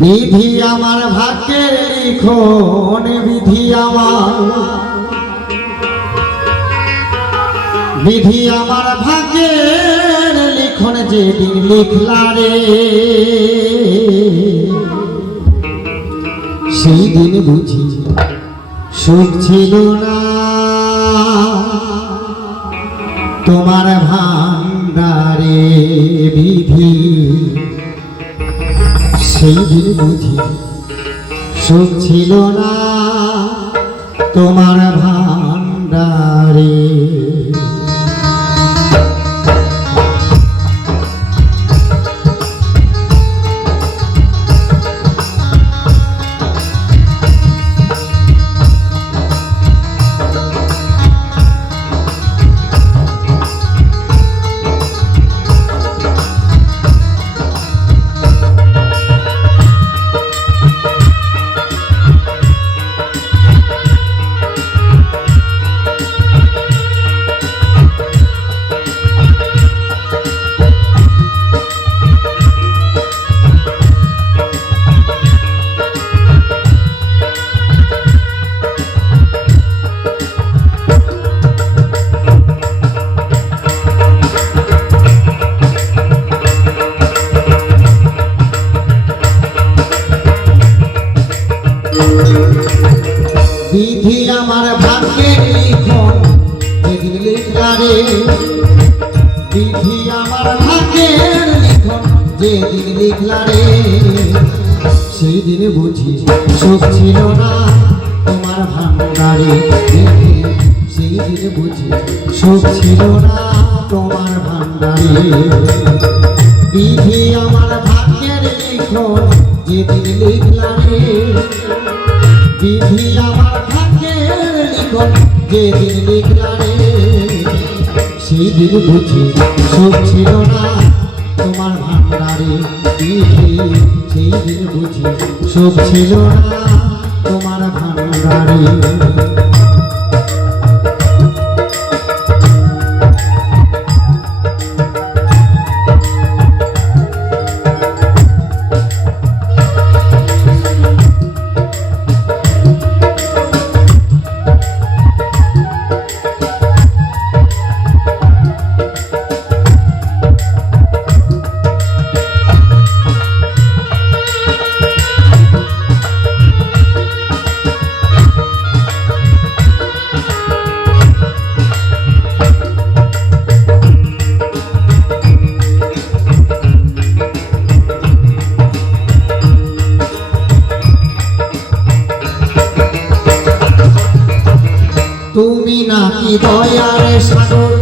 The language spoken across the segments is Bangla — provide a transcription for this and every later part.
বিধি আমার ভাগ্যের লিখন, বিধি আমার, বিধি আমার ভাগ্যের লিখন যেদিন লিখলা রে, সেই দিন বুঝি সুখ ছিল না তোমার ভান্ডারে। বিধি সেই দিন বুঝি সুখ ছিল না তোমার ভান্ডারে। বিধি আমার ভাগ্যের লিখন যেদিন লিখলা রে, বিধি আমার ভাগ্যের লিখন যেদিন লিখলা রে, সেই দিনে বুঝি সুখ ছিল না তোমার ভান্ডারে। বিধি সেই দিনে বুঝি সুখ ছিল না তোমার ভান্ডারে। বিধি আমার ভাগ্যের লিখন যেদিন লিখলা রে, বিধি আমার ভাগ্যের লিখন যেদিন লিখলা রে, সেই দিন বুঝি সুখ ছিল না তোমার ভান্ডারে। বিধি সেই দিন বুঝি সুখ ছিল না তোমার ভান্ডারে। তুমি নাকি দয়ার সাগর,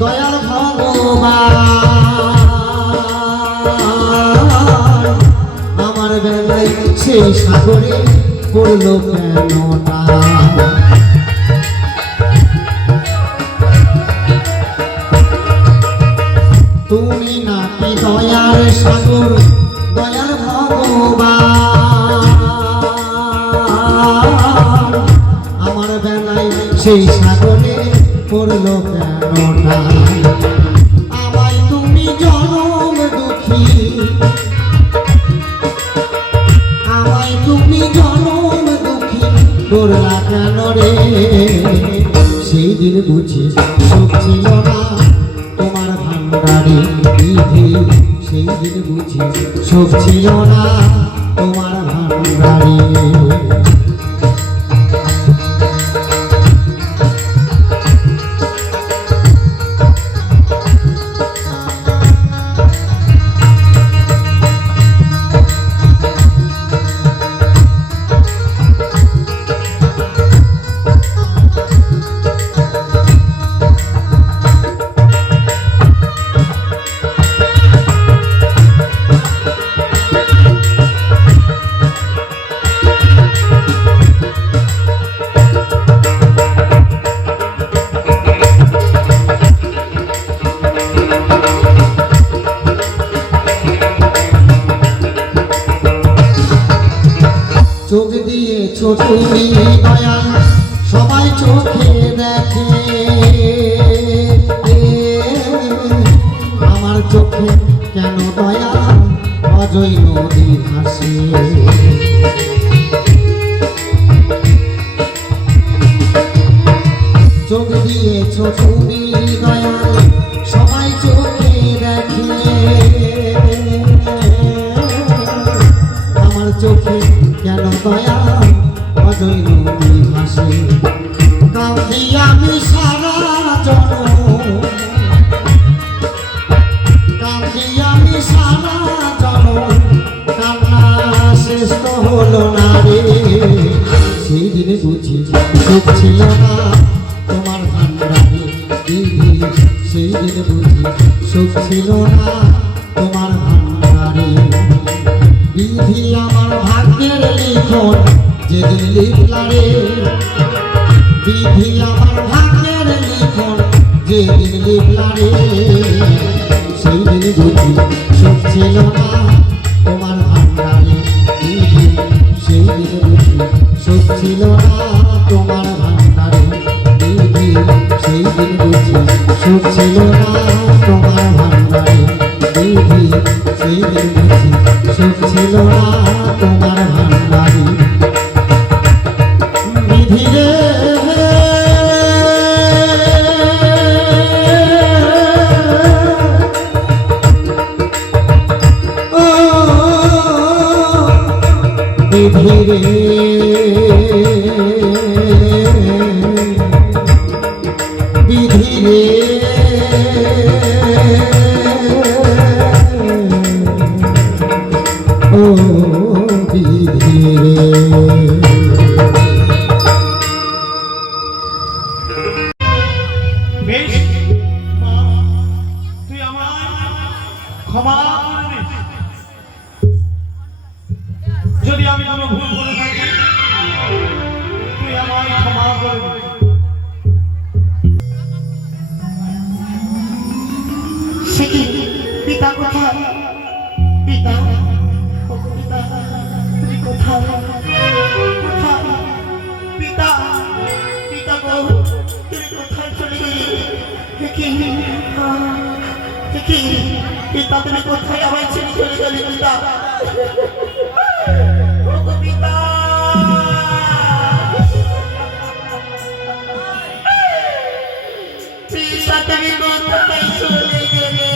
দয়ার ভগবান, আমার বেলায় সেই সাগরে পড়ল কেন না। তুমি নাকি দয়ার সাগর, দয়ার ভগবান, আমার বেলায় সেই সাগরে পড়ল কেন না। আমায় তুমি জনম দুঃখী, আমায় তুমি জনম দুঃখী করলা কেন রে, সেই দিন বুঝি সুখ ছিল না তোমার ভান্ডারে। বিধি সেই দিন বুঝি সুখ ছিল না তোমার ভান্ডারে। চোখ দিয়েছো তুমি দয়াল, সবাই চোখে দেখে, আমার চোখে কেন দয়াল অজয় নদী ভাসে। চোখ দিয়েছ তুমি দয়াল সবাই চোখে দেখে, আমার চোখে কেন দয়াল অজয় নদী ভাসে। কাঁদি আমি সারা জনম, কাঁদি আমি সারা জনম, কান্না শেষ তো হলো না রে। সেই দিনে বুঝি সুখ ছিল না তোমার ভান্ডারে বিধি, সেই দিনে বুঝি সুখ ছিল না তোমার ভান্ডারে বিধি। আমার ভাগ্যের লিখন যেদিন লিখলা রে, বিধি আমার ভাগ্যের লিখন যেদিন লিখলা রে, সেই দিন বুঝি সুখ ছিল না তোমার ভান্ডারে বিধি, সেই দিন বুঝি সুখ ছিল না তোমার ভান্ডারে বিধি, সেই দিন বুঝি সুখ ছিল না তোমার ভান্ডারে বিধি, সেই দিন বুঝি সুখ ছিল না তোমার ভান্ডারে বিধি রে। বিধি রে বিধি রে ও বিধি রে। বেশ মা, তুই আমায় ক্ষমা করে দিস। যদি আমি কোনো ভুল করে থাকি তুই আমায় ক্ষমা করে দিস। সে কি পিতা কোথায়? পিতা ও পিতা তুমি কোথায়? কোথায় পিতা? পিতা গো তুমি কোথায় চলে গেলে? কি পিতা তুমি কোথায় আমায় ছেড়ে চলে গেলে? পিতা ও গো পিতা, পিতা তুমি কোথায় চলে গেলে?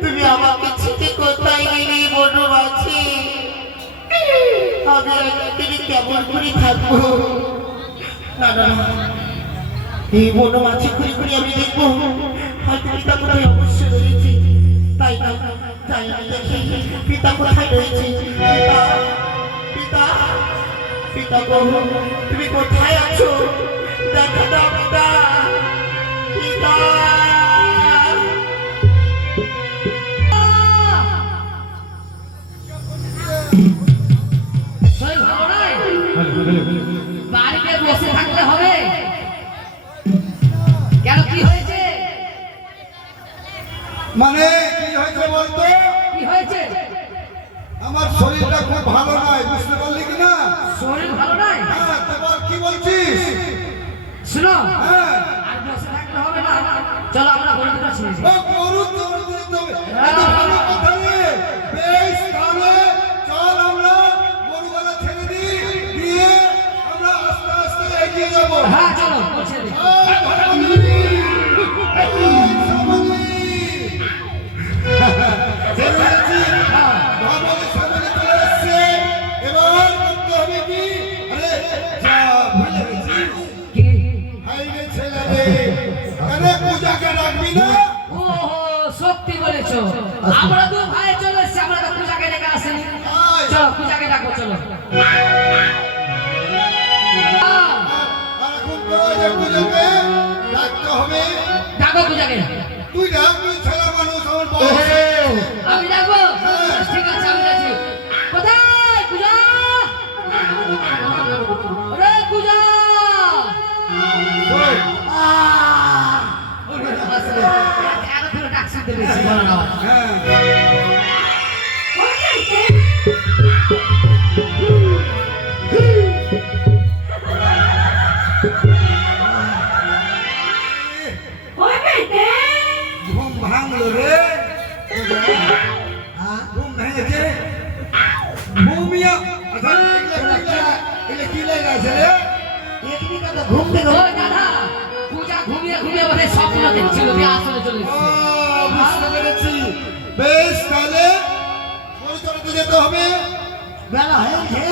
তুমি আমাকে ছেড়ে কোথায় গেলে বনবাসী? আমি একদিন কেমন করে থাকবো? না না না, এই বনবাসী ঘুরে ঘুরে আমি দেখবো হয়তো পিতা কোথায় অবশ্যই রয়েছে। তাই না, তাই আমি দেখি পিতা কোথায় রয়েছে। পিতা পিতা পিতা গো তুমি কোথায় আছো? দেখা দাও পিতা, পিতা। শরীর ভালো নয়, বাড়িতে বসে থাকতে হবে কেন? কি হয়েছে? মানে কি হয়েছে বলতো? কি হয়েছে? আমার শরীরটা খুব ভালো নয়, বুঝতে পারলি কি না? শরীর ভালো নয়? হ্যাঁ, তো বল কি বলছিস? শুনো, হ্যাঁ, আর বসে থাকতে হবে না, চলো আমরা গরু দুটো ছেড়ে দিই। ও গরু দৌড় দিতে হবে। এত ভালো কথা রে। বেশ, তাহলে চল আমরা গরুগুলো ছেড়ে দিই, দিয়ে আমরা আস্তে আস্তে এগিয়ে যাবো। হ্যাঁ চলো ছেড়ে দিই। এই ধর্মগুলি, এই সমাজী। ছেড়ে দিচ্ছি। হ্যাঁ, ধর্মগুলি সামনে চলে এসছে। এবার করতে হবে কি? আরে যা ভুলে গেছিস। কি? হাই রে ছেলে রে, আরে পূজাকে ডাকবি না? ও সত্যি বলেছো, আমরা দু ভাই চলে এসেছি, আমরা তো পূজাকে ডেকে আসিনি। চলো পূজাকে ডাকো, চলো। আর এখন তো যে পূজাকে ডাকতে হবে। ডাকো পূজাকে। তুই ডাক, তুই ছেলে মানুষ, আমার ও, বয়স হয়েছে। আমি ডাকবো? ঠিক আছে, আমি ডাকছি। কোথায় পূজা? ওরে পূজা! ওই, ওরে আসলে এত ধরে ডাক শুনতে পেয়েছি, বলো না। হ্যাঁ, ঘুম ভাঙলো রে। গেছে ভূমিয়া আচ্ছা এগুলো কি লেগে আছে রে এখানে কথা ঘুম থেকে ওই দাদা পূজা ঘুমিয়ে ঘুমিয়ে বলে স্বপ্ন দেখছিল দিয়ে আসলে চলে ও এসেছে বুঝতে পেরেছি বেশ তাহলে পরিচয়তে যেতে হবে বেলা হয়ে গেছে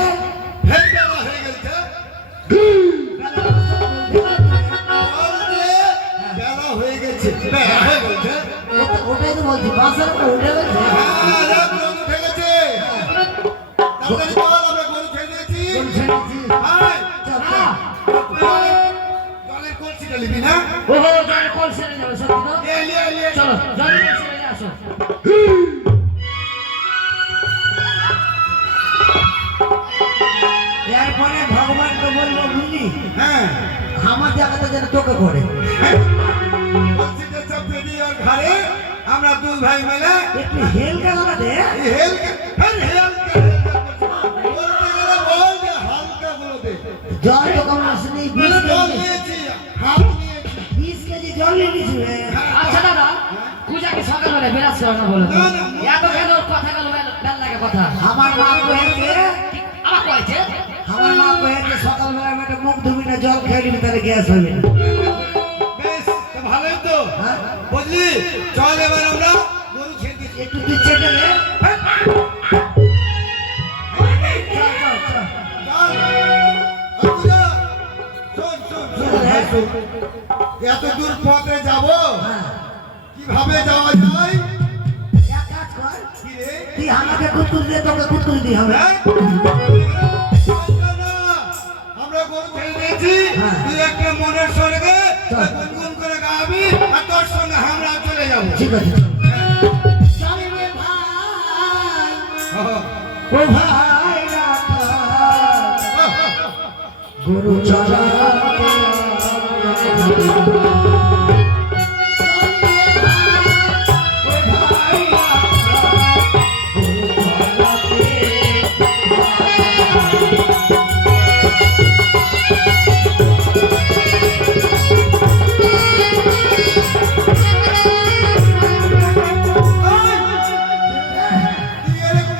ফের বেলা হয়ে গেছে বেলা হয়ে গেছে বেলা হয়ে গেছে ওটাই তো বলছি বাসার উপরে উঠে গেছে হ্যাঁ রাত উঠে গেছে তাড়াতাড়ি চল আমরা গরু ছেড়ে দিয়েছি হাই জলের কলসিটা নিবি না ওহো জলে কল সেরে যাবে সত্যি তো লিয়ে চলো জলে কল সেরে নিয়ে আসো এরপরে ভগবানকে বলবো বুঝলি হ্যাঁ আমার জায়গাটা যেন তোকে করে কলসিটা চাপিয়ে দিয়ে ওর ঘাড়ে আমরা দুই ভাই মিলে একটু হেলকা গলা দে এই হেলকা বলতে গেলে বল যে হালকা গুলো দে জল তো কম আসেনি 20 জল কেজি নিয়েছি হাফ নিয়েছি 20 কেজি জল নিয়ে নিয়েছি রে। আচ্ছা দাদা পূজাকে সকালবেলা বেরাস করে না বলো তো? না, না। এত কেন ওর কথা গেল বেল লাগে কথা আমার মা কয়েছে আমার কয়েছে আমার মা কয়েছে সকালবেলা আমি একটা মুখ ধুবি না জল খেয়ে নিবি তাহলে গ্যাস হবে না বেশ তো ভালোই তো হ্যাঁ? বুঝলি চল এবার আমরা গরু ছেড়ে দিচ্ছি একটু তুই চেটে রে চল চল চল চল আচ্ছা শোন শোন শোন হ্যাঁ, শোন। এত দূর পথে যাব হ্যাঁ কিভাবে যাওয়া যায় এক কাজ কর কি রে তুই আমাকে কুতকুত দিয়ে তোকে কুতকুত দিয়ে হবে হ্যাঁ? না, না, আমরা গরু ছেড়ে দিয়েছি হ্যাঁ। তুই একটা মনের স্বর্গে চল। গুনগুন করে গাবি আর তোর সঙ্গে আমরা চলে যাবো ঠিক আছে চল রে ভাই হ্যাঁ। ও ভাই রাখা গুরু চলা তুই এরকম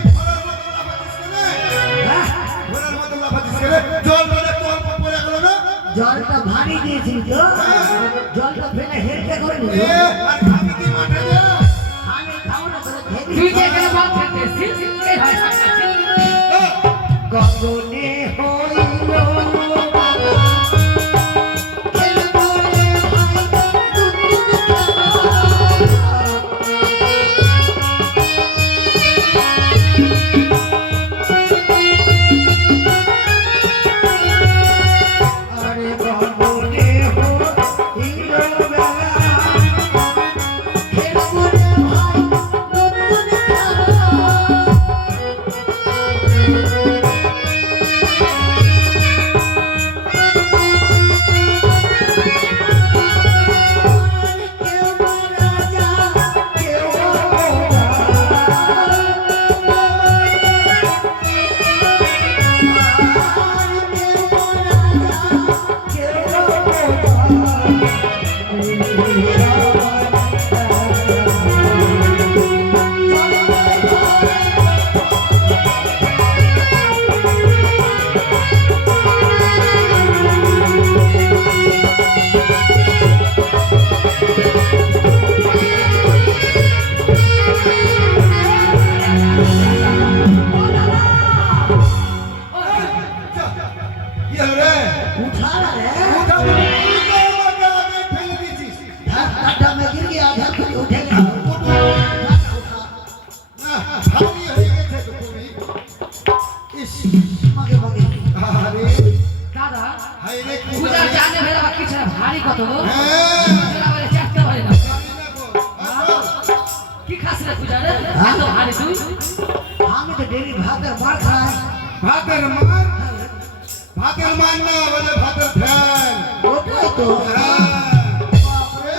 ঘোড়ার মতো লাফাচ্ছিস কেনে? জল মানে তোর পড়ে গেল না জলটা ভারী দিয়েছিল তো জলটা ফেলে হেলতে করে নিল এ, আর খাবি কি মাঠে যা আমি খাবো না তোকে খেয়ে তুই যে দিই। এখানে বল খেলতে এসেছিস এই ভাই সাক্ষাৎ গগনে হইল খেলবো রে ভাই দুদিন আরে গগনে হইল বেলা খেলবো রে ভাই দুদিন কি হলো রে उठा ना रे উঠা তুই তো আমাকে আগে ফেলে দিয়েছিস धक्का में गिर गया धर खुद उठेगा না ভারী হয়ে গেছে তো তুমি ইস मगे मगे আরে দাদা হাই রে কি পূজা জানে ভেলা বাকি ছাড়া ভারী কত গো হ্যাঁ পূজা বলে চারতে পারি না জানি না গো আসো কি খাস রে পূজা রে এত ভারী তুই हमें तो डेली भात और मार खाए ভাতের মান না বলে ভাতের ফ্যান ওটাই তো হ্যাঁ বাপরে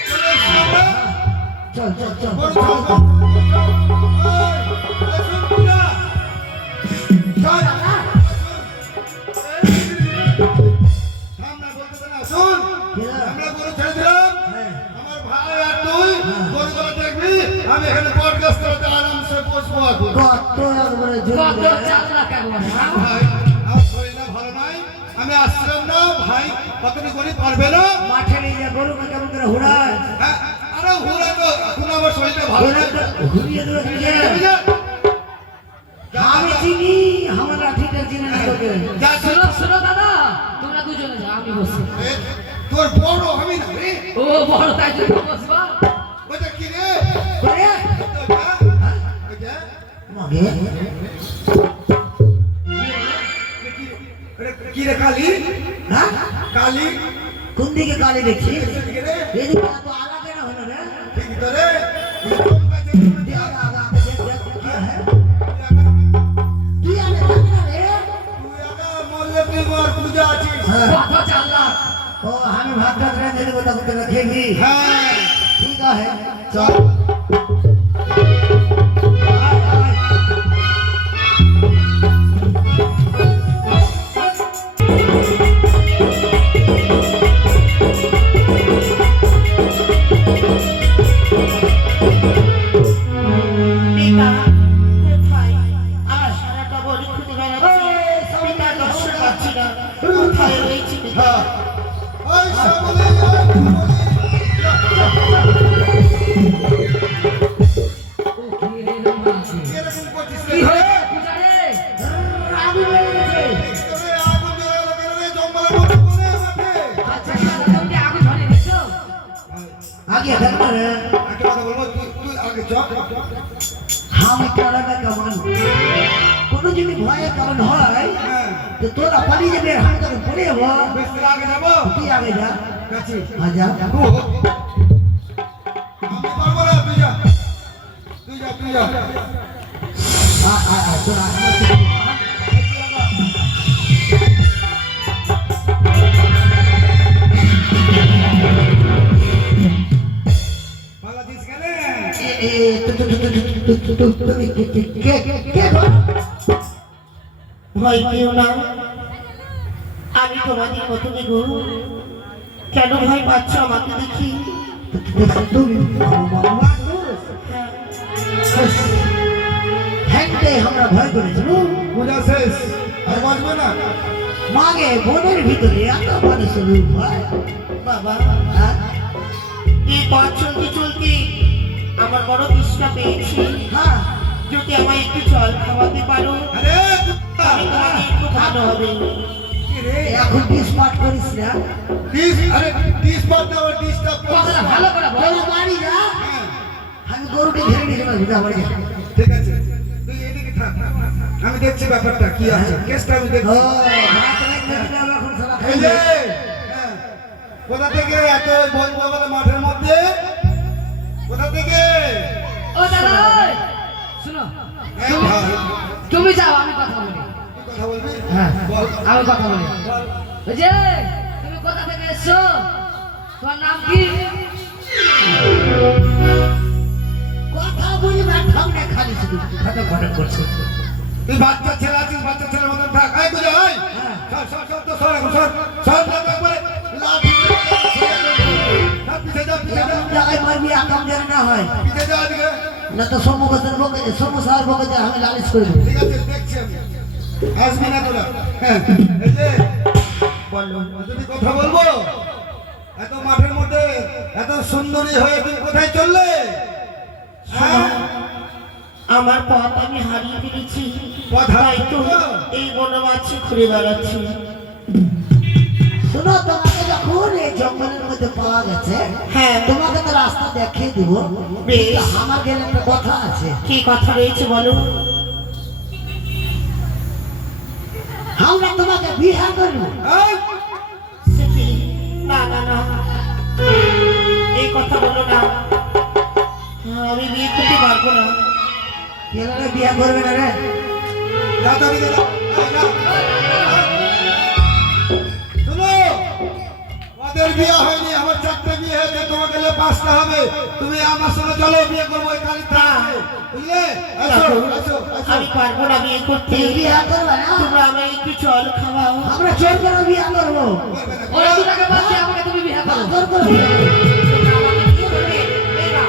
চলে এসো চল চল চল বড় চল এই শুন পূজা চল আমরা বলতে না শুন আমরা গরু ছেড়ে দিলাম আমার ভাই আর তুই গরুগুলো দেখবি আমি এখানে বট রাস্তাতে আরামসে বসবো এখন। কত একবারে জোর কত দেয়। চালা কেমন ভাই আমার শরীরটা ভালো নাই, আমি আসছিলাম না ভাই, কতটি করে পারবে না? মাঠে নিয়ে যা গরুকে কেমন করে ঘোরায় হ্যাঁ, আরে ঘুরে তো এখন আমার শরীরটা ভালো নাই। ঘুরিয়ে দেবে কি যে? তুমি যা। আমি চিনি আমার লাঠিটা চিনি না তোকে যা, শোনো শোনো দাদা, তোমরা দুজনে যাও, আমি বসি। এ, তোর বড় আমি না রে। ও বড়, তাই জন্য বসবা। ওটা কি রে? করে ওটা? ওটা? মাগে ওটা কি রে কালি? হ্যাঁ কালি? কোন দিকে কালি দেখছি এদিকে রে? এদিকে তো আলাদা না হলো রে ঠিক তো রে? কোন কাছে রে? দেখ আগা দেখ দেখ কি है কি আলে দেখ না রে তুই আগা মরলে তুই মর, পূজা আছিস। হ্যাঁ কত চালা। ও আমি ভাত ভাত রেঁধে দেবো তখন তোকে খেবি হ্যাঁ, ঠিক আছে চল আয়, আয়। পিতা কোথায়? আমার সারাটা বড়ি খুঁজে বেড়াচ্ছি, পিতার দর্শন পাচ্ছি না। কোথায় রয়েছে পিতা? ওই সামনে আয়, এরকম করছিস রে? কি হয়েছে পূজারে? আগুন লেগে গেছে। তোরে আগুন জ্বলে গেল কেন রে? জঙ্গলের মধ্যে কোনে মাঠে? আচ্ছা তুমি কি আগুন ধরে নিছো? আগে দেখ না রে একটা কথা বলবো, তুই আগে চ। আমি কারণে কেমন কোনো যদি ভয়ের কারণ হয় হ্যাঁ, তো তোরা পালিয়ে যাবে আমি তখন পড়ে যাবো বেশ তোরা আগে যাবো। তুই আগে যা যাচ্ছি। যা আমি পারবো না, তুই যা। তুই যা, তুই যা। তোরা ভালো দিস কেন? তুমি কে ভয় পেও না, আমি তোমাদের মতো গো। কেন ভয় পাচ্ছ আমাকে দেখি? তুমি হ্যাঁ, আমরা ভয় করেছিল পূজা শেষ, আর বাঁচবে না। মাগে বনের ভিতরে এত মানুষের ভয় বাবা, হ্যাঁ? এই পথ চলতে চলতে আমার বড় তৃষ্ণা পেয়েছি। হ্যাঁ যদি আমায় একটু জল খাওয়াতে পারো, আরে আমি তোমাদের একটু ভালো হবে। কি রে? এখন ডিসপার্ট করিস না আরে ডিস বাদ দাও, ডিস্টার্ব কথাটা ভালো করে বল। চলো বাড়ি যা আমি গরুটি ঘিরে নিয়ে যাবো বাড়ি যা ঠিক আছে, তুই এদিকে থাক, আমি দেখছি ব্যাপারটা কি আছে, কেসটা আমি ও দেখছি। ভাত রেখে দিলাম এখন সারা এই খাই যে, হ্যাঁ, কোথা থেকে এত বলবো বলে মাঠের মধ্যে? কোথা থেকে? ও দাদা ওই, শুনো, এই ভাই, তুমি যাও, আমি কথা বলি। তুই কথা বলবি? হ্যাঁ বল, আমি কথা বলি। বল। ওই যে তুমি কোথা থেকে এসছো? তোমার নাম কি? কথা বলি না সামনে খালি শুধু ফটো ফটো করছে তুই বাচ্চা ছেলে আছিস, বাচ্চা ছেলের মতন থাক। এই বুঝে, এই, সর, সর, সর, তো সর এখন, সর, সর, সর, একবারে লাঠি দিয়ে সর, পিছে যা, পিছে যা, এমন জায়গায় মারবি আকাম যেন না হয় পিছে যা এদিকে। না তো সম্মুখের বকে সমস্যার বকে যে আমি লালিশ করে দেবো ঠিক আছে, দেখছি আমি। আসবি না তোরা। হ্যাঁ, এই যে, বলো, যদি কথা বলবো, এত মাঠের মধ্যে এত সুন্দরী হয়ে তুমি কোথায় চললে? হ্যাঁ? আমার পথ আমি হারিয়ে ফেলেছি, পথ তাই তো হারিয়েছো? এই বনবাসী ঘুরে বেড়াচ্ছি। শোনো তোমাকে যখন এই জঙ্গলের মধ্যে পাওয়া গেছে হ্যাঁ, তোমাকে তো রাস্তা দেখিয়ে দিব বেশ। কিন্তু আমার গেলে একটা কথা আছে কি কথা রয়েছে বলো? আমরা তোমাকে বিয়ে করবো এই, সে কি? না না না, এই কথা বলো না, আমি বিয়ে করতে পারবো না। কেলারে বিয়ে করবে না রে যা তো এদিকে যা, যা, যা। শোনো, ওদের বিয়ে হয়নি, আমার 4টে বিয়ে হয়েছে, তোমাকে গেলে 5টা হবে। তুমি আমার সঙ্গে চলো, বিয়ে করবো ওই কালী থানায়। বুঝলে? আসো, আসো, আসো। আমি পারবো না বিয়ে করতে। তুমি বিয়ে করবে না তোমরা আমায় একটু জল খাওয়াও। আমরা চোর করে বিয়ে করবো করবে না। ওরা দুটাকে বলছি আমাকে তুমি বিয়ে করো। চোর করে বিয়ে করবো। তোমরা আমাকে কি করবে? এই না।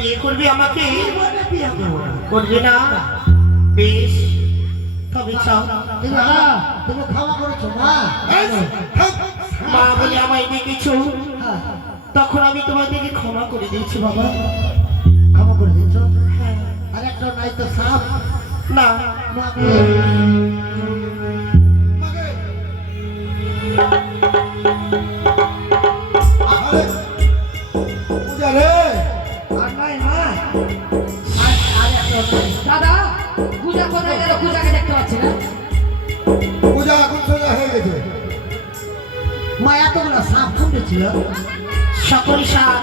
বিয়ে করবি আমাকে? মানে বিয়ে করবো না। করবি না? বেশ, তবে চাও। তুমি ক্ষমা করেছো মা। মা বলে আমায় ডেকেছো, হ্যাঁ, তখন আমি তোমাদেরকে ক্ষমা করে দিয়েছি বাবা। ক্ষমা করে দিয়েছো। হ্যাঁ। আর একটা নাই তো সাপ। না, মাকে আরে পূজা রে আর নাই মা। আর একটা নাই। দাদা পূজা কোথায় গেল? পূজাকে দেখতে পাচ্ছি না। পূজা এখন সোজা হয়ে গেছে। মা এতগুলো সাপ ফুটেছিল। সকল সাপ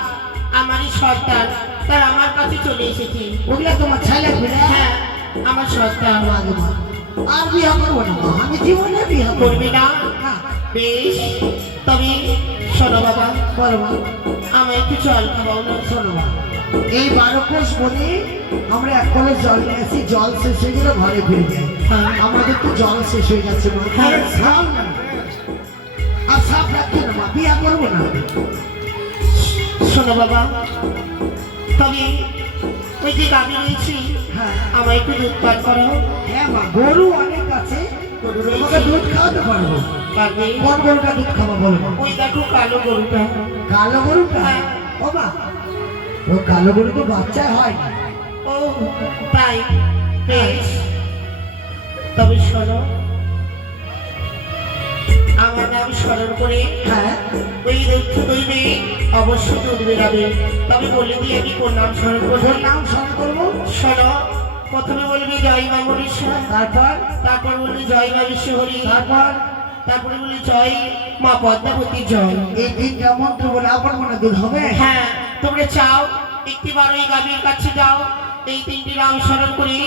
আমারই সর্দার, তার আমার কাছে চলে এসেছে। ওগুলা তোমার ছেলে ফিরে। হ্যাঁ, আমার সর্দার। আর বিয়ে করবো না মা, আমি জীবনে বিয়ে করবো করবি না? না। বেশ, তবে শোনো বাবা, বলো মা। আমায় একটু জল খাওয়াও না। শোনো মা, এই 12 কোষ বলি আমরা এক কলে জল নিয়ে আসি, জল শেষ হয়ে গেলে ঘরে ফিরে যাই। হ্যাঁ। আমাদের তো জল শেষ হয়ে যাচ্ছে মা। হ্যাঁ। সাপ না। আর সাপ রাখছি না মা, বিয়ে করবো না। শোনো বাবা, তবে ওই যে গাভী রয়েছে, হ্যাঁ আমায় একটু দুধ পান করাও। হ্যাঁ মা, গরু অনেক আছে, গরু তোমাকে রয়েছে, দুধ খাওয়াতে পারবো। পারবে? কোন গরুটা দুধ খাওয়া বলো মা? ওই দেখো কালো গরুটা। কালো গরুটা? হ্যাঁ। ও মা, ও কালো গরু তো বাচ্চাই হয় না। ও তাই? বেশ, তবে শোনো, আমার নাম স্মরণ করে হ্যাঁ ওই দুধ দইবে, অবশ্যই দুধ বেরাবে। তবে বলে দিয়ে আমি কোন নাম স্মরণ করবো। ওর নাম স্মরণ করবো। শোনো, প্রথমে বলবি জয় মা মনীষা, তারপর তারপর বলবি জয় মা বিশ্বহরি, তারপর তারপরে বলি জয় মা পদ্মাবতী জয়। এই তিনটা মন্ত্র বলে আপন মনে দুধ হবে। হ্যাঁ, তোমরা চাও একটিবার ওই গাভীর কাছে যাও, এই তিনটি নাম স্মরণ করে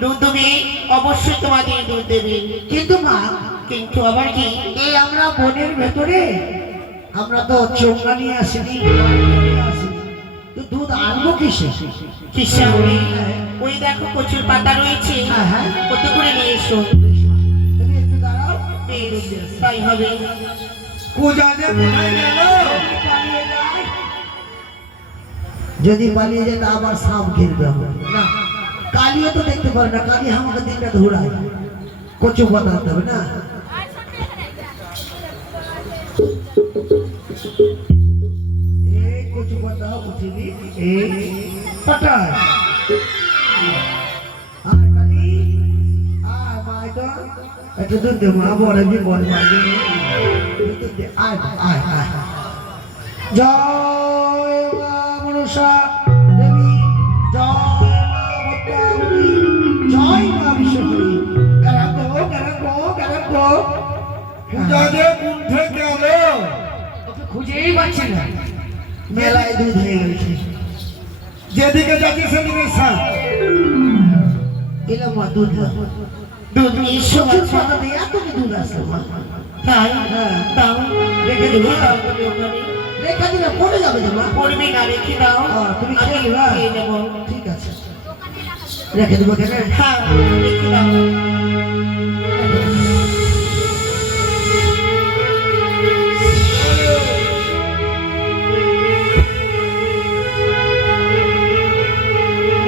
দুধ দেবে, অবশ্যই তোমাদের দুধ দেবে। কিন্তু মা, কিন্তু আবার কি? এই আমরা বনের ভেতরে আমরা তো চোখা নিয়ে আসিনি, তো দুধ আনবো কিসে? কিসে হবে? ওই দেখো প্রচুর পাতা রয়েছে, হ্যাঁ, হ্যাঁ। কত করে নিয়ে এসো। তুমি একটু দাঁড়াও। বেশ, তাই হবে। পূজা যে কোথায় গেল? পালিয়ে যায়। যদি পালিয়ে যায় তা আবার সাপ ঘিরবে হবে না। কালিও তো দেখতে পারে না, কালি আমাকে দিনটা ধরায়, কচু পাতা আনতে হবে না। এই কচু পাতা বুঝিনি, এই পাতা আর কালি আর মাই তো একটু দুধ দেবো, আবার একদিন বল মারবে। আয় আয় আয়। জয় মা মনসা দেবী, জয় মা পদ্মাবতী, জয় মা বিশ্বহরি। কারাঙ্গো কারাঙ্গো কারাঙ্গো। পূজা যে কোথা গেল? ওকে খুঁজেই পাচ্ছি না। মেলায় দুধ হয়ে গেছে। যেদিকে যাচ্ছে সেদিকে সাপ। এলাম মা, দুধ দাও। দুধ নিয়ে এসো প্রচুর বাচ্চা। পাতা দিয়ে এত কি দুধ আসলো মা? তাই? হ্যাঁ। দাও, রেখে দেবো। দাও তুমি ওখানে। রেখা দিলে পড়ে যাবে তো মা। পড়বি না, রেখে দাও, তুমি আমি খেয়ে নিবা? খেয়ে নেবো। ঠিক আছে, রেখে দেবো কেন? হ্যাঁ, রেখে দাও।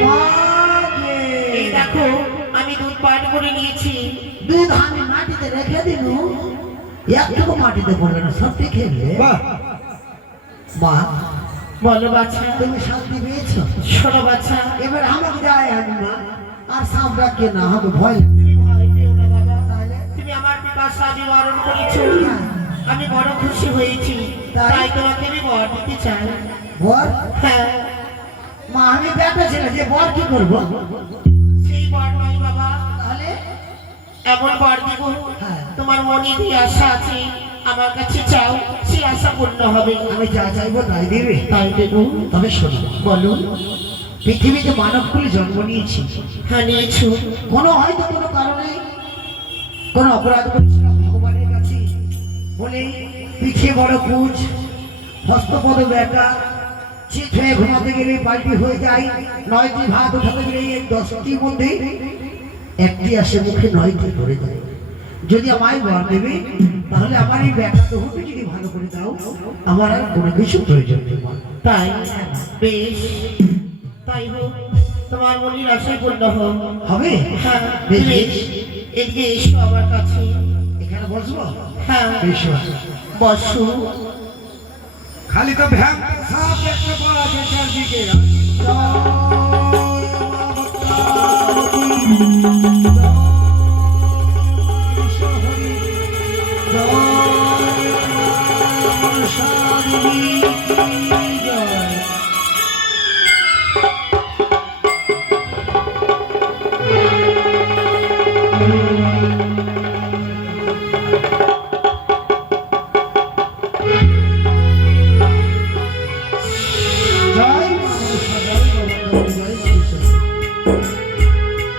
মা গে। এই দেখো, আমি দুধ পান করে নিয়েছি। দুধ আমি মাটিতে রেখে দিলু, একটুকু মাটিতে পড়বে না, সবটি খেলে। বাহ, মা, বলো বাচ্চা, তুমি শান্তি পেয়েছো? শোনো বাচ্চা, এবার আমাকে যায় আমি মা, আর সাপ ডাকিয়ে না হবে ভয় লাগে। তুমি ভয় পেও না বাবা। তাহলে তুমি আমার পিপাসা নিবারণ করেছো, আমি বড় খুশি হয়েছি। তাই? তাই তোমাকে আমি বর দিতে চাই। বর? হ্যাঁ, মা আমি বেটা ছেলে, যে বর কি করবো? সেই বর নয় বাবা, তাহলে এমন বর দিব হ্যাঁ। তোমার মনে যে আশা আছে আমার কাছে চাও, সেই আশা পূর্ণ হবে। আমি যা চাইবো তাই দিবে। তাই দেবো। তবে শোনো, বলো। পৃথিবীতে মানব কুলে জন্ম নিয়েছি, হ্যাঁ, নিয়েছো। কোনো হয়তো কোনো কারণে কোনো অপরাধ করেছিলাম ভগবানের কাছে বলে পিঠে বড় কুচ, হস্তপদ ব্যাটা, চিত হয়ে ঘুমাতে গেলে পাল্টি হয়ে যায়, 9টি ভাত উঠাতে গেলে এই 10টির মধ্যে একটি আসে মুখে, 9টি ধরে যায়। যদি আমায় বর দেবে তাহলে আমার এই ব্যাটা দেহটা যদি ভালো করে দাও, আমার আর কোনো কিছু প্রয়োজন নেই মা। তাই? বেশ, তাই হোক, তোমার মনের আশায় পূর্ণ হোক। হবে হ্যাঁ, বেশ, তুমি বেশ। এদিকে এসো আমার কাছে। এখানে বসবো হ্যাঁ, এসো বসো। খালি তো ভ্যাম সাপ দেখতে পাওয়া আছে চারদিকে।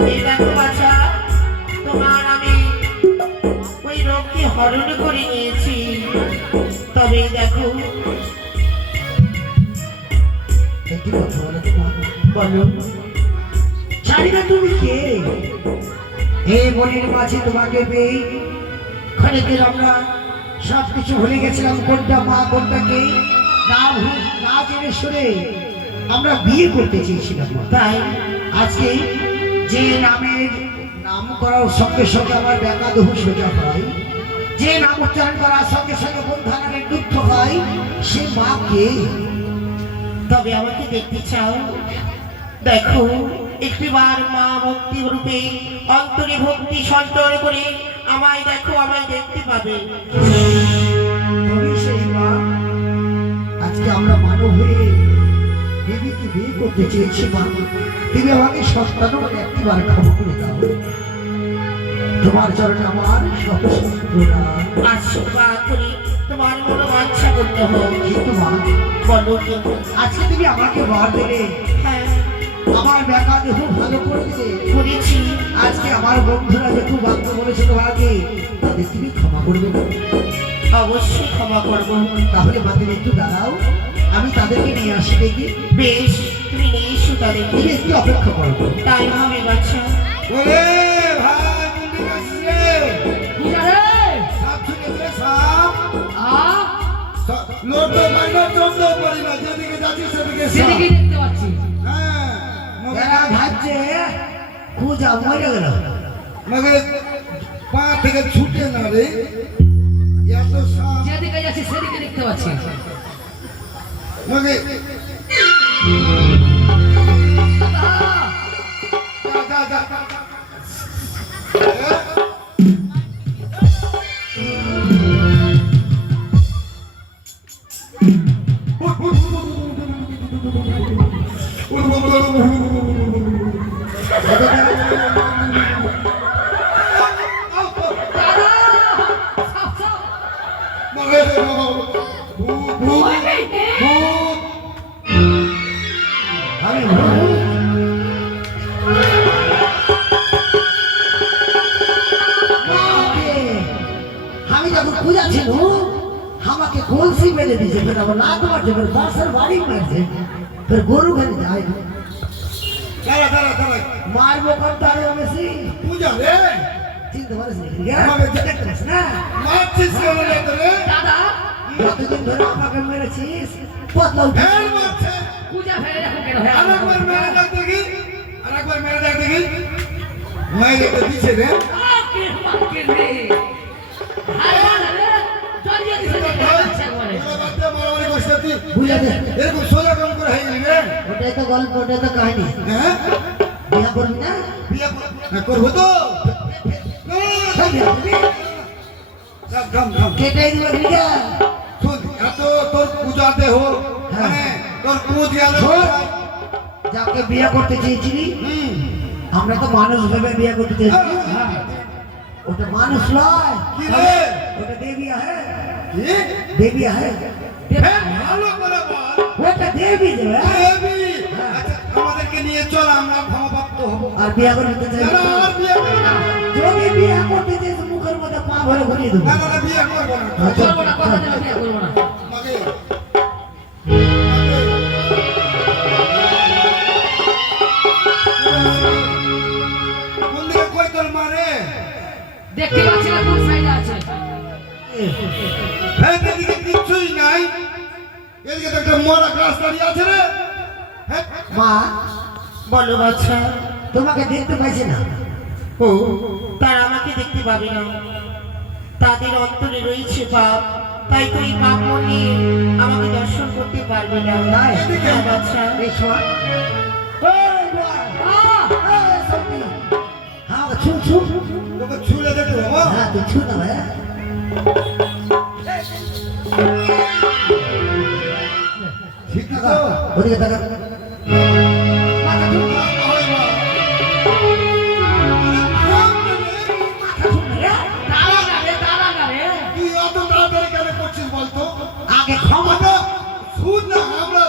এই দেখো বাছা, তোমার আমি ওই রোগকে হরণ করে নিয়েছি। তবে দেখো, একটি কথা বলো তো মা। বলো। জানি না তুমি কে, এই মনের মাঝে তোমাকে পেয়ে ক্ষণিকের আমরা সবকিছু ভুলে গেছিলাম, কোনটা মা কোনটা কে না জেনে শুনে আমরা বিয়ে করতে চেয়েছিলাম মা। তাই আজকে যে নামের নাম করার সঙ্গে সঙ্গে আমার ব্যাঘাত সোজা হয়, যে নাম উচ্চারণ করার সঙ্গে সঙ্গে বন্ধানের দুঃখ হয়, সে মা কে? তবে আমাকে দেখতে চাও? দেখো, একটিবার মা ভক্তি রূপে অন্তরে ভক্তি সঞ্চয় করে আমায় দেখো, আমায় দেখতে পাবে। তুমি সেই মা। আজকে আমরা মানব হয়ে দেবীকে বিয়ে করতে চেয়েছি মা। তুমি আমাকে সস্তানো একটিবার ক্ষমা করে দাও। তোমার চরণে আমার আশীর্বাদ করে তোমার মনোবাঞ্ছা করতে হোক। কিন্তু মা, বলো কিন্তু। আজকে তুমি আমাকে বার দিলে, হ্যাঁ, আমার ব্যাকা দেহ ভালো করে দিলে। করেছি। আজকে আমার বন্ধুরা যে খুব বাক্য বলেছে তোমাকে, তাদের তুমি ক্ষমা করবে না? অবশ্যই ক্ষমা করবো। তাহলে মাদের একটু দাঁড়াও, আমি তাদেরকে নিয়ে আসি দেখি। বেশ, তুমি নিয়ে এসো তাদের। তুমি একটু অপেক্ষা করবো। তাই হবে বাচ্চা। ওরে ভাই মুন্ডি কাছে পূজা রে সাপ ছুটেছে সাপ। আ লোটো বাইনা চন্দ্র পারি না, যেদিকে যাচ্ছি সেদিকে সাপ। সেদিকে দেখতে পাচ্ছি। হ্যাঁ এরা ভাবছে খুঁজা মরে গেল। মগে পা থেকে ছুটে না রে, এত সাপ। যেদিকে যাচ্ছি সেদিকে দেখতে পাচ্ছি। মগে দাদা, যা যা যা দাদা, সাপ, সাপ। মগে ভূত আমি আমি যখন পূজা ছিল আমাকে কলসি মেরে দিয়েছে, ফের আমার নাক মারছে, ফের বাসার বাড়ি মারছে, ফের গরু ঘরে যায়। দাঁড়া দাঁড়া দাঁড়া মারবো কম তারে বেশি পূজা রে চিনতে পারিস দেখতে পারিস না? মারছিস কেন রে তোরে? দাদা, যতদিন ধরে আমাকে মেরেছিস পতলা ফের মারছে। পূজা ফেলে রাখো কেন? আরেকবার মেরে দেখ দেখি, আরেকবার মেরে দেখ দেখি। মাইরে তো দিছে রে। আকে পাকে রে। আরে দাদা রে, জড়িয়ে দিছে দেখতে পাচ্ছি একবারে। তোরা বাদ দে, মারামারি করিস না তুই। বুঝা দে, এরকম সোজা কাম করে হয়ে গেলি রে। ওটাই তো গল্প, ওটাই তো কাহিনী। হ্যাঁ বিয়া করবি না? বিয়ে হ্যাঁ, করবো তো। সব বিয়া করবি? থাম থাম। কেটে দিব বিয়া। শুন, এত তোর পূজাতে হোক, মানে তোর পূজাতে হোক। যাকে বিয়ে করতে চেয়েছিলি, হুম আমরা তো মানুষ ভেবে বিয়ে করতে চেয়েছি। হ্যাঁ। ওটা মানুষ নয়, কি রে? ওটা দেবী है, কি? দেবী है, ফের ভালো করে বল। ওটা দেবী দেবে। দেবী। আচ্ছা, আমাদেরকে নিয়ে চল, আমরা ক্ষমাপ্রাপ্ত হব। আর বিয়ে করতে চাই না, না, আর বিয়ে করবো না। যদি বিয়ে করতে চাই মুখের মধ্যে পা ভরে ঘুরিয়ে দেবো। না, না, না, বিয়ে করবো না। করবো না, কথা দিলাম বিয়ে করবো না। মাগে। কোন দিকে কই তোর মারে? দেখতে পাচ্ছি না কোন সাইডে আছে। হ্যাঁ, এদিকে কিচ্ছুই নাই। এদিকে তো একটা মরা গাছ দাঁড়িয়ে আছে রে। হ্যাঁ মা বলো বাচ্চা। তোমাকে দেখতে পাইছি না। ও, তারা আমাকে দেখতে পাবে না, তাদের অন্তরে রয়েছে পাপ, তাই তো এই পাপ মনে আমাকে দর্শন করতে পারবে না। তাই? হ্যাঁ বাচ্চা। এই শোন, হ্যাঁ ছু ছু, তোকে ছুলে দেখো বাবা। হ্যাঁ তুই ছু না ভাই। ঠিক আছে ওদিকে তাকা। তুই অত তাড়াতাড়ি কেন করছিস বলতো? আগে ক্ষমা আমাকে শুন না, আমরা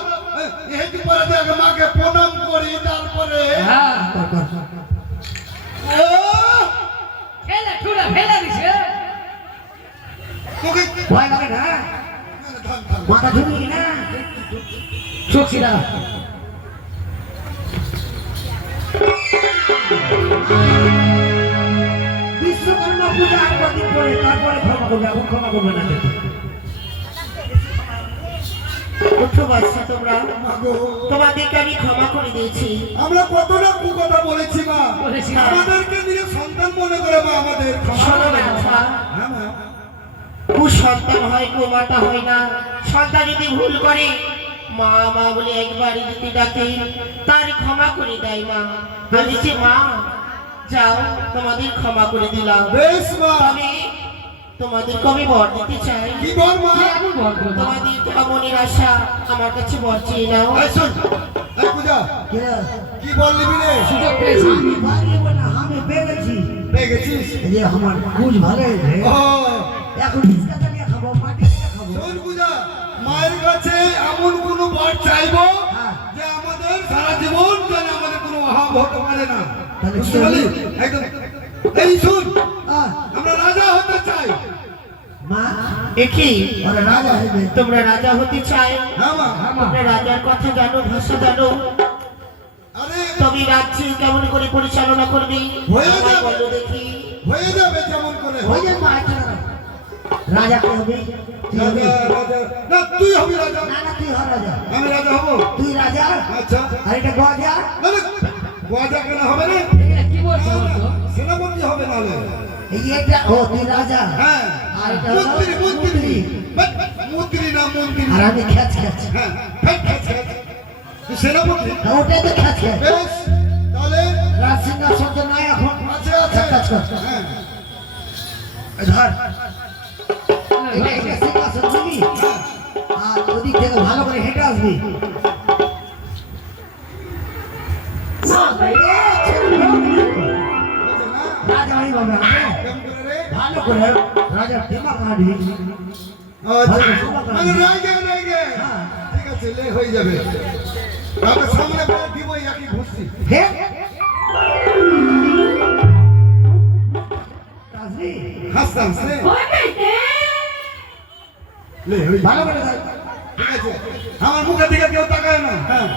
হেঁটে পরে দিয়ে আগে মাকে প্রণাম করি, তারপরে হ্যাঁ কর কর কর। ও, ফেলে ঠুলে ফেলে দিছে। তোকে ভয় লাগে না? থাম, থাম। মাথা ঝুঁকি না? চোখ সিধা। বিশ্বকর্মা পূজা আর কদিন পরে, তারপরে ক্ষমা করবে, এখন ক্ষমা করবে না। উঠো বাচ্চা, তোমরা, মাগো, তোমাদেরকে আমি ক্ষমা করে দিয়েছি। আমরা কতটা কুকথা বলেছি মা, বলেছি। আমাদেরকে নিয়ে সন্তান মনে করে মা আমাদের ক্ষমা শোনো করে দাও। বাচ্চা, হ্যাঁ মা, কুসন্তান হয়, কুমাতা হয় না। সন্তান যদি ভুল করে, মা মা বলে একবারই যদি ডাকে, তার ক্ষমা করে দেয় মা। আমি যে মা, যাও, তোমাদের ক্ষমা করে দিলাম। বেশ মা, তবে তোমাদেরকে আমি বর দিতে চাই। কি বল মা? আমি বলবো না। তোমাদের যা মনের আশা আমার কাছে বর চেয়ে নাও। এই শোন, এই পূজা, কে? কি বল নিবি রে? সুযোগ পেয়েছি। আমি পারবো না, আমি পেরেছি। পেয়ে গেছিস? এই যে আমার কুচ ভালো হয়েছে। ও, এখন ইস্কাটা নিয়ে খাবো, মাটি নিয়ে খাবো। শোন পূজা, মায়ের কাছে এমন কোনো বর চাইবো হ্যাঁ। যে আমাদের সারা জীবন যেন আমাদের কোনো অভাব হতে পারে না। তাহলে কি বুঝতে পারলি? হবে? একদম। এই শুন, আহ, আমরা রাজা হতে চাই। মা দেখি, ওরা রাজা হইবে। তোমরা রাজা হতে চাই, হ্যাঁ মা, তোমরা রাজার কথা জানো, ভাষা জানো, আরে তবে রাজ্য কেমন করে পরিচালনা করবে হয়ে আমায় যাবে। বলো দেখি। হয়ে যাবে যেমন করে ওই যে মা একটা রাজা কে হবে? তুই হবি? রাজা, না তুই হবি রাজা, না না তুই হ রাজা। আমি রাজা হবো। তুই রাজা আচ্ছা, আর এটা গজা। না না, রাজা কেন হবে না? এটা কি বলছো বলতো? সেনাপতি হবে নাহলে। এই এটা ও তুই রাজা হ্যাঁ, আর এটা হলো মন্ত্রী মন্ত্রী, বাট, মন্ত্রী না মন্ত্রী। আর আমি খ্যাচ খ্যাচ। হ্যাঁ, ফ্যাট, ফ্যাট, ফ্যাট। তুই সেনাপতি। ওটাই তো খ্যাচ খ্যাচ। বেশ, তাহলে রাজ সিংহাসন তো নাই এখন। আছে আছে। কাজ কর। হ্যাঁ, ধর এটা এটা সিংহাসন দিবি আর ওদিক থেকে ভালো করে হেঁটে আসবি। রাজা হয়ে যাবে হ্যাঁ? কেমন করে রে? ভালো করে রাজার দিমাগ হাঁটবি। আচ্ছা, মানে রাইগে রাইগে। হ্যাঁ। ঠিক আছে, লে হয়ে যাবে। আমরা সামনে পরে দিব একই ঘুষি। হে আসবি হাসতে হাসতে। লে হয়ে ভালো যাবে। করে যাবি। ঠিক আছে, আমার মুখের দিকে কেউ তাকায় না। হ্যাঁ,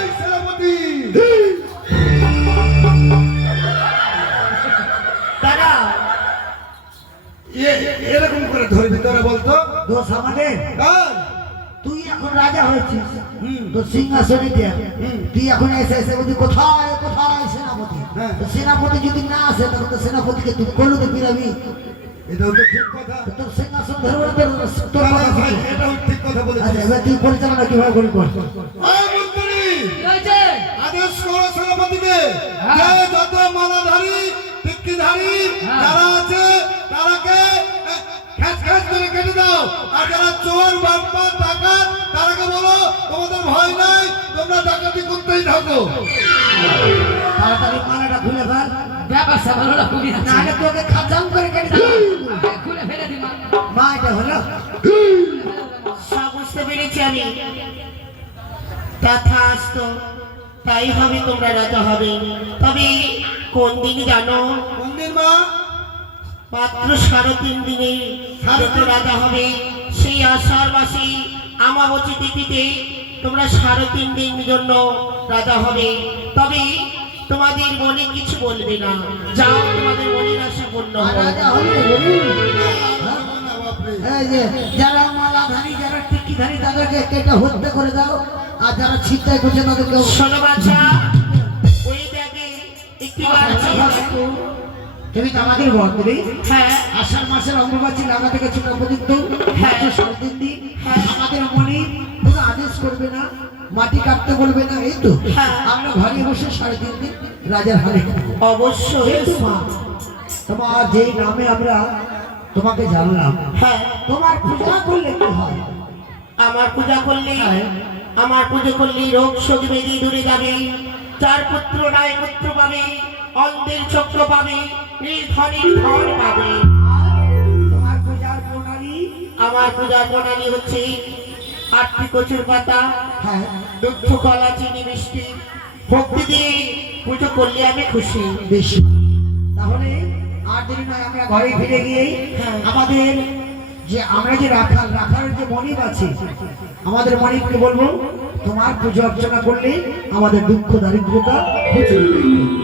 এই সেনাপতি। দাঁড়া, এরকম করে ধরবি তোরা বলতো? দোষ আমাদের। কার? তুই এখন রাজা হয়েছিস হুম। তো সিংহাসনে দিয়া তুই এখন এসে এসে বলছি কোথায় কোথায় সেনাপতি। হ্যাঁ। তো সেনাপতি যদি না আসে তখন তো সেনাপতিকে তুই কলুতে ফিরাবি। এটাও তো ঠিক কথা। তো তোর সিংহাসন ধরবো না তোর না, না, কথা ভাই, শুনবো। এটাও ঠিক কথা বলেছিস। আচ্ছা এবার তুই পরিচালনা কিভাবে করবি বল। এই মন্ত্রী, কি হয়েছে? আদেশ করো সেনাপতিকে যে যত মালাধারী টিক্কিধারী যারা আছে তারাকে খ্যাচ খ্যাচ করে কেটে দাও, আর যারা চোর বাটপা ডাকাত তারাকে বলো তোমাদের ভয় নাই, তোমরা ডাকাতি করতেই থাকো। তাড়াতাড়ি মালাটা খুলে ফেল, ব্যাপারটা ভালো না খুবই না হলে তোকে খাজাম করে কেটে দেবো। খুলে ফেলে দি মা। মা এটা হলো সব বুঝতে পেরেছি আমি। তথাস্তু, তাই হবে, তোমরা রাজা হবে। তবে কোন দিন জানো? কোন দিন মা? মাত্র 3.5 দিনে ভারত রাজা হবে। সেই আষাঢ় মাসে আমাবতী তিথিতে তোমরা 3.5 দিন জন্য রাজা হবে। তবে তোমাদের মনে কিছু বলবে না, যাও তোমাদের মনের আশা পূর্ণ আর হবে। রাজা হবে বলুন। না, বাপরে। এই যে যারা মালাধারী যারা টিকি ধারী তাদেরকে একটা হত্যা করে দাও, আর যারা ছিনতাই করছে তাদেরকে শোনো বাচ্চা, ওই দেখে একটি বাচ্চা দেখো। তুমি তো আমাদের বন্ধুরে হ্যাঁ আষাঢ় মাসের অম্বুবাচী লাগা থেকে ছোট পর্যন্ত হ্যাঁ। মাত্র 7 দিন আমাদের মনে কোনো আদেশ করবে না, মাটি কাটতে বলবে না, এই তো হ্যাঁ। আমরা ঘরে বসে 3.5 দিন রাজার হালে খাবো। অবশ্যই কিন্তু মা, তোমার যেই নামে আমরা তোমাকে জানলাম, হ্যাঁ তোমার পূজা করলে কি হয়? আমার পূজা করলে হ্যাঁ। আমার পুজো করলে রোগ শোক বেদি দূরে যাবে, চার পুত্র রায় পুত্র পাবে, অন্ধের চক্র পাবে, নির্ধনের ধন পাবে। তোমার পূজার প্রণালী? আমার পূজার প্রণালী হচ্ছে 8টি কচুর পাতা, হ্যাঁ, দুগ্ধ কলা চিনি মিষ্টি ভক্তি দিয়ে পুজো করলে আমি খুশি। বেশি। তাহলে আর দেরি নয়, আমরা ঘরে ফিরে গিয়ে আমাদের যে আমরা যে রাখার যে মনিব আছে, আমাদের মনিবকে বলবো তোমার পুজো অর্চনা করলে আমাদের দুঃখ দারিদ্রতা ঘুচে যাবে।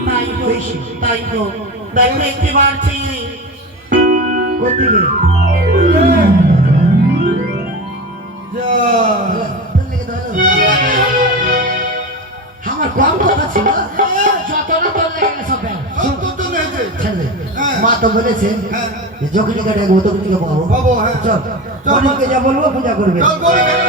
তাই হোক, বেশি। তাই হোক। দেখো একটি বাড়ছি কোথেকে? যা তোর লেগে ধরো। আমার কম কথা ছিল। যত না তোর লেগে গেছে সব ব্যাগ। তো নেছে ছেড়ে দে। হ্যাঁ। মা তো বলেছে হ্যাঁ। যে যখনই কাটে তখনই পাবো। পাবো, হ্যাঁ। চল, চল। মনিবকে যা বলবো পূজা করবে। চল গরি খেলে